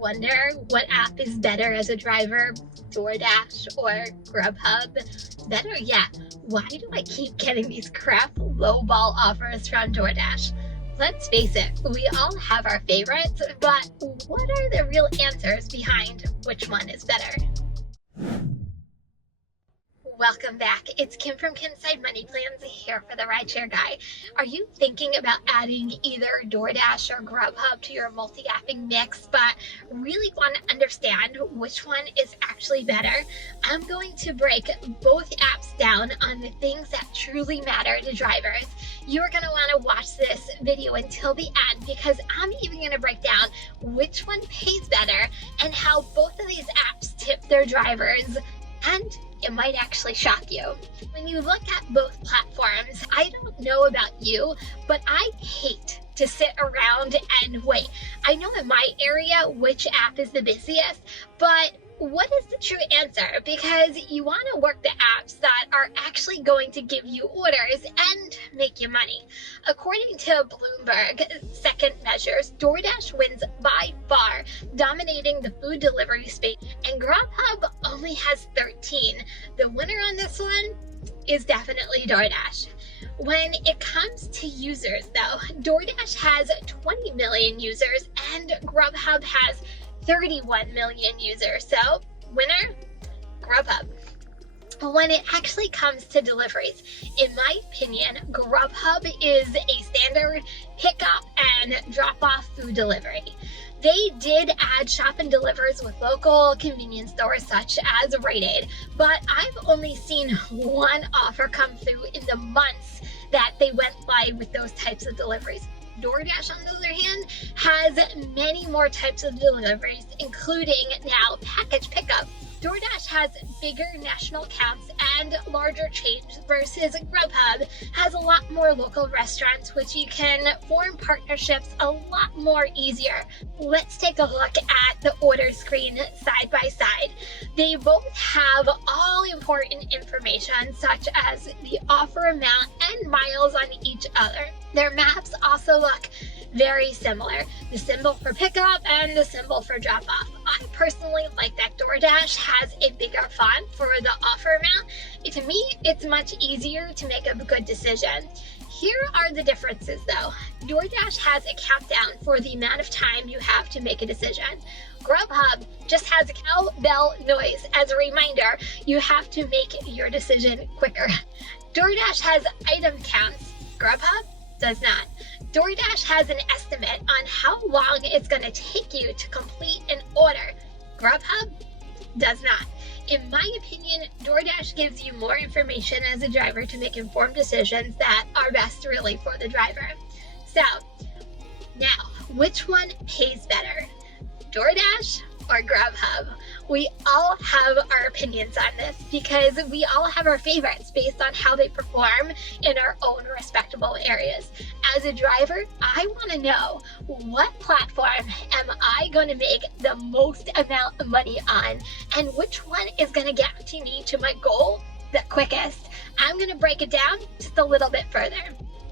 Wonder what app is better as a driver, DoorDash or Grubhub? Better yet, why do I keep getting these crap lowball offers from DoorDash? Let's face it, we all have our favorites, but what are the real answers behind which one is better? Welcome back. It's Kim from Kim's Side Money Plans here for the RideShare Guy. Are you thinking about adding either DoorDash or Grubhub to your multi-apping mix, but really want to understand which one is actually better? I'm going to break both apps down on the things that truly matter to drivers. You're going to want to watch this video until the end because I'm even going to break down which one pays better and how both of these apps tip their drivers, and it might actually shock you. When you look at both platforms, I don't know about you, but I hate to sit around and wait. I know in my area which app is the busiest, but what is the true answer? Because you want to work the apps that are actually going to give you orders and make you money. According to Bloomberg second measures, DoorDash wins by far, dominating the food delivery space, and Grubhub only has 13. The winner on this one is definitely DoorDash. When it comes to users though, DoorDash has 20 million users and Grubhub has 31 million users. So, winner, Grubhub. When it actually comes to deliveries, in my opinion, Grubhub is a standard pickup and drop-off food delivery. They did add shop and delivers with local convenience stores such as Rite Aid, but I've only seen one offer come through in the months that they went live with those types of deliveries. DoorDash, on the other hand, has many more types of deliveries, including now package pickup. DoorDash has bigger national accounts and larger chains versus Grubhub has a lot more local restaurants, which you can form partnerships a lot more easier. Let's take a look at the order screen side by side. They both have all important information such as the offer amount and miles on each other. Their maps also look very similar. The symbol for pickup and the symbol for drop-off. I personally like that DoorDash has a bigger font for the offer amount. To me, it's much easier to make a good decision. Here are the differences though. DoorDash has a countdown for the amount of time you have to make a decision. Grubhub just has a cowbell noise as a reminder you have to make your decision quicker. DoorDash has item counts. Grubhub does not. DoorDash has an estimate on how long it's going to take you to complete an order. Grubhub does not. In my opinion, DoorDash gives you more information as a driver to make informed decisions that are best really for the driver. So, now, which one pays better? DoorDash or Grubhub? We all have our opinions on this because we all have our favorites based on how they perform in our own respectable areas. As a driver, I want to know what platform am I going to make the most amount of money on and which one is going to get me to my goal the quickest. I'm going to break it down just a little bit further.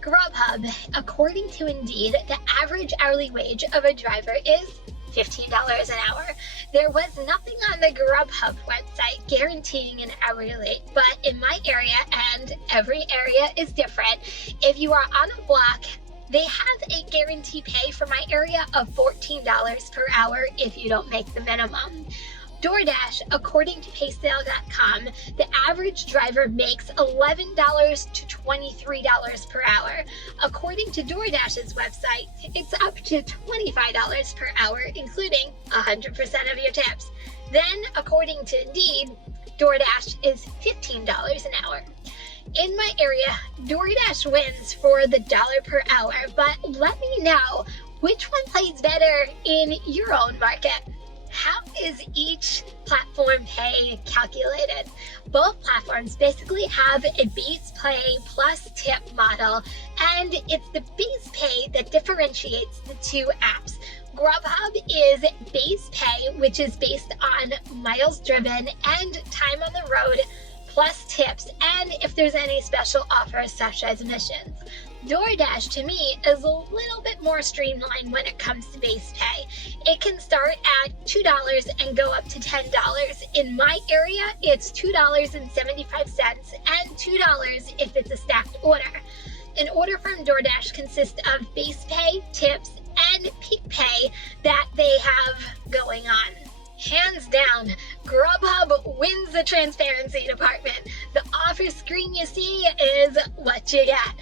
Grubhub, according to Indeed, the average hourly wage of a driver is $15 an hour. There was nothing on the Grubhub website guaranteeing an hourly rate, but in my area, and every area is different, if you are on a block, they have a guarantee pay for my area of $14 per hour if you don't make the minimum. DoorDash, according to paysale.com, the average driver makes $11 to $23 per hour. According to DoorDash's website, it's up to $25 per hour, including 100% of your tips. Then, according to Indeed, DoorDash is $15 an hour. In my area, DoorDash wins for the dollar per hour, but let me know which one plays better in your own market. How is each platform pay calculated? Both platforms basically have a base pay plus tip model, and it's the base pay that differentiates the two apps. Grubhub is base pay, which is based on miles driven and time on the road, plus tips, and if there's any special offers such as missions. DoorDash to me is a little bit more streamlined when it comes to base pay. It can start at $2 and go up to $10. In my area, it's $2.75 and $2 if it's a stacked order. An order from DoorDash consists of base pay, tips, and peak pay that they have going on. Hands down, Grubhub wins the transparency department. The offer screen you see is what you get.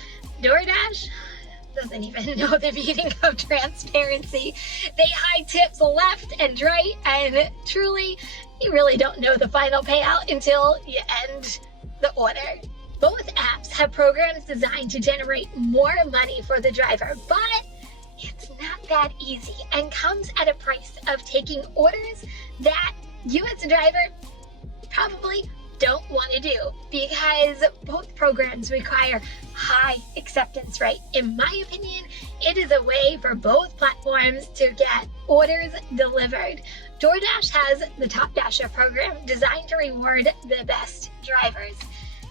DoorDash doesn't even know the meaning of transparency. They hide tips left and right, and truly, you really don't know the final payout until you end the order. Both apps have programs designed to generate more money for the driver, but it's not that easy and comes at a price of taking orders that you as a driver probably don't want to do, because both programs require high acceptance rate. In my opinion, it is a way for both platforms to get orders delivered. DoorDash has the Top Dasher program designed to reward the best drivers.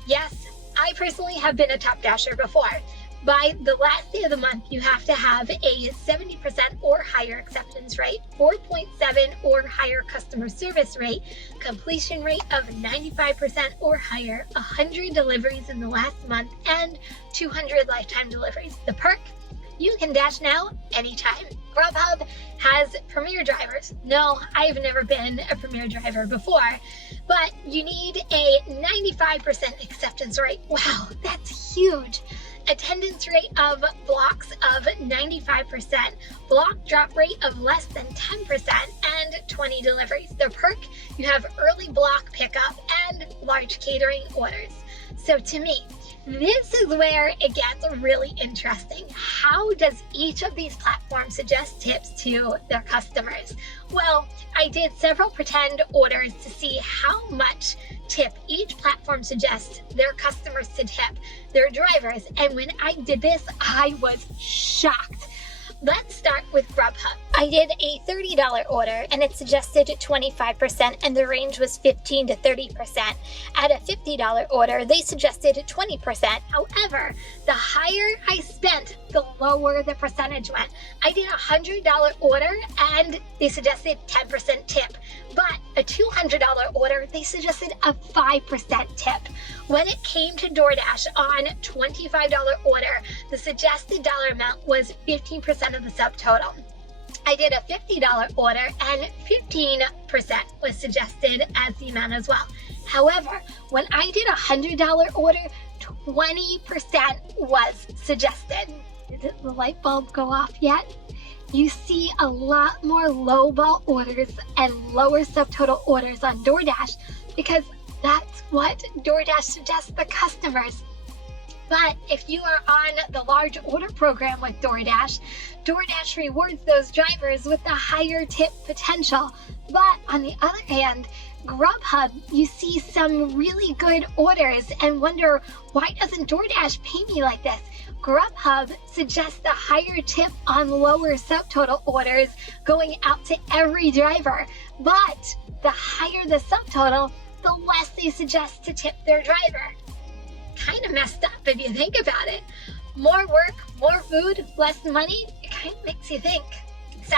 Yes, I personally have been a Top Dasher before. By the last day of the month, you have to have a 70% or higher acceptance rate, 4.7 or higher customer service rate, completion rate of 95% or higher, 100 deliveries in the last month, and 200 lifetime deliveries. The Perk, you can dash now anytime. Grubhub has premier drivers. No, I've never been a premier driver before, but you need a 95% acceptance rate. Wow, that's huge. Attendance rate of blocks of 95%, block drop rate of less than 10%, and 20 deliveries. The Perk, you have early block pickup and large catering orders. So to me, this is where it gets really interesting. How does each of these platforms suggest tips to their customers? Well, I did several pretend orders to see how much tip each platform suggests their customers to tip their drivers. And when I did this, I was shocked. Let's start with Grubhub. I did a $30 order and it suggested 25% and the range was 15 to 30%. At a $50 order, they suggested 20%. However, the higher I spent, the lower the percentage went. I did a $100 order and they suggested 10% tip. But a $200 order, they suggested a 5% tip. When it came to DoorDash on $25 order, the suggested dollar amount was 15% of the subtotal. I did a $50 order and 15% was suggested as the amount as well. However, when I did a $100 order, 20% was suggested. Did the light bulb go off yet? You see a lot more lowball orders and lower subtotal orders on DoorDash because that's what DoorDash suggests the customers. But if you are on the large order program with DoorDash, DoorDash rewards those drivers with the higher tip potential. But on the other hand, Grubhub, you see some really good orders and wonder, why doesn't DoorDash pay me like this? Grubhub suggests the higher tip on lower subtotal orders going out to every driver. But the higher the subtotal, the less they suggest to tip their driver. Kind of messed up if you think about it. More work, more food, less money, it kind of makes you think. So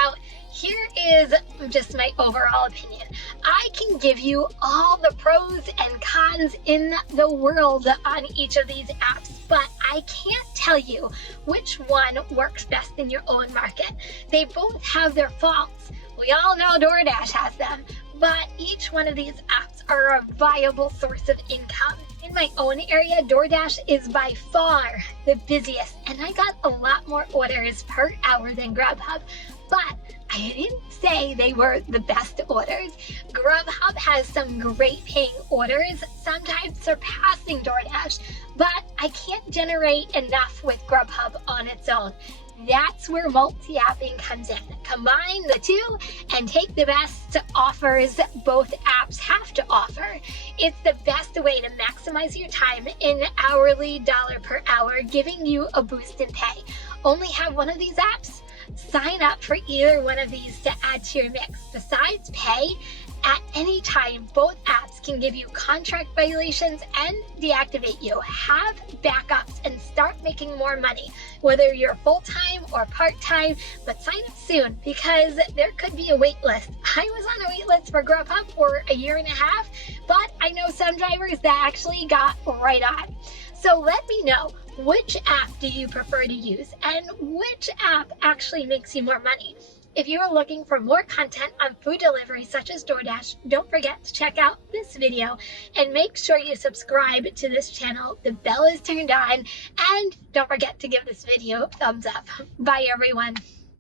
here is just my overall opinion. I can give you all the pros and cons in the world on each of these apps, but I can't tell you which one works best in your own market. They both have their faults. We all know DoorDash has them, but each one of these apps are a viable source of income. In my own area, DoorDash is by far the busiest, and I got a lot more orders per hour than Grubhub, but I didn't say they were the best orders. Grubhub has some great paying orders, sometimes surpassing DoorDash, but I can't generate enough with Grubhub on its own. That's where multi-apping comes in. Combine the two and take the best offers both apps have to offer. It's the best way to maximize your time in hourly dollar per hour, giving you a boost in pay. Only have one of these apps? Sign up for either one of these to add to your mix. Besides pay, at any time, both apps can give you contract violations and deactivate you. Have backups and start making more money, whether you're full-time or part-time, but sign up soon because there could be a wait list. I was on a wait list for Grubhub for a year and a half, but I know some drivers that actually got right on. So let me know, which app do you prefer to use and which app actually makes you more money? If you are looking for more content on food delivery such as DoorDash, don't forget to check out this video and make sure you subscribe to this channel. The bell is turned on, and don't forget to give this video a thumbs up. Bye everyone.